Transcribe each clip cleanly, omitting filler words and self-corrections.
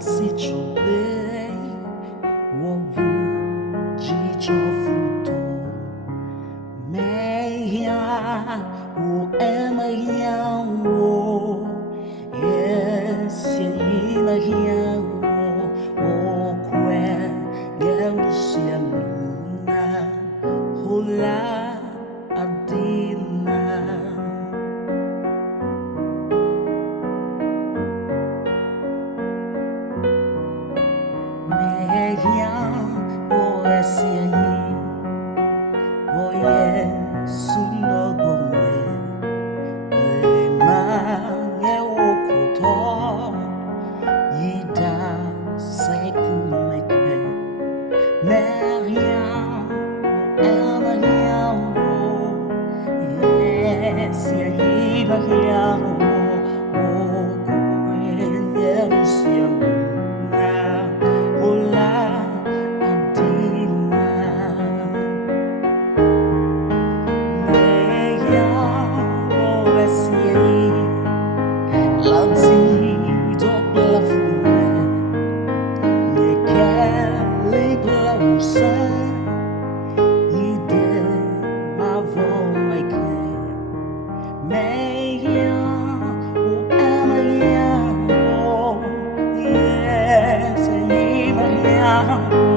si chove wo wu ji cho fu to me ya wo em ya wo yes ya ya wo kwe gel siamina hula adina Meia o esiani o Yesu no bone ma nge o kuto yida seku meke Meia o emania o yes ya Maria o kwenye usiamu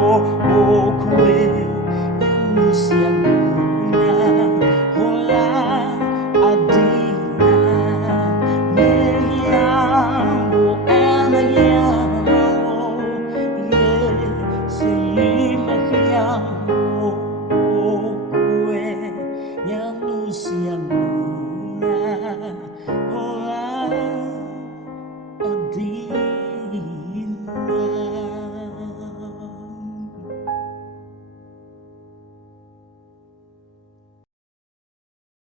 Oh,